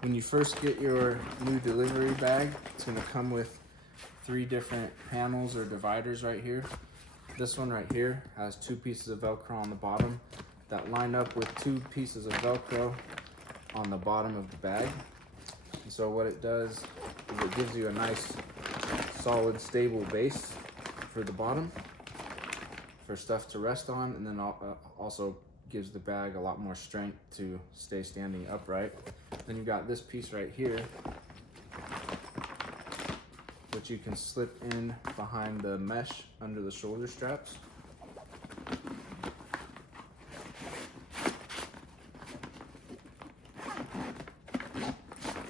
When you first get your new delivery bag, it's gonna come with 3 different panels or dividers right here. This one right here has 2 pieces of Velcro on the bottom that line up with 2 pieces of Velcro on the bottom of the bag. And so what it does is it gives you a nice, solid, stable base for the bottom for stuff to rest on, and then also gives the bag a lot more strength to stay standing upright. Then you've got this piece right here, which you can slip in behind the mesh under the shoulder straps.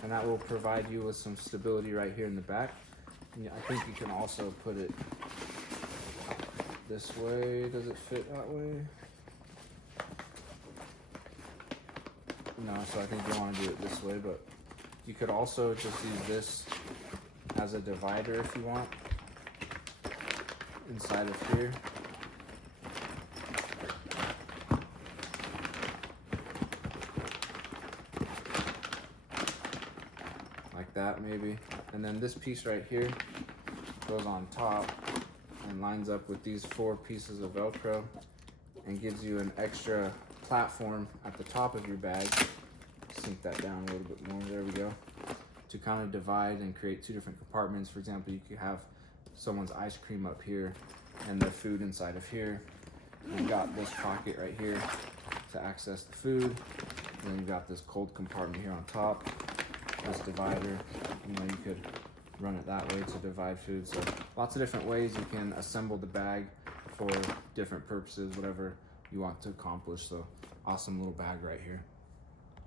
And that will provide you with some stability right here in the back. And I think you can also put it this way. Does it fit that way? No, so I think you want to do it this way, but you could also just use this as a divider if you want, inside of here. Like that maybe. And then this piece right here goes on top and lines up with these 4 pieces of Velcro and gives you an extra platform at the top of your bag. Sink that down a little bit more, there we go. To kind of divide and create 2 different compartments. For example, you could have someone's ice cream up here and their food inside of here. And you've got this pocket right here to access the food. And then you've got this cold compartment here on top, this divider. You know, you could run it that way to divide food. So lots of different ways you can assemble the bag for different purposes, whatever you want to accomplish. So awesome little bag right here.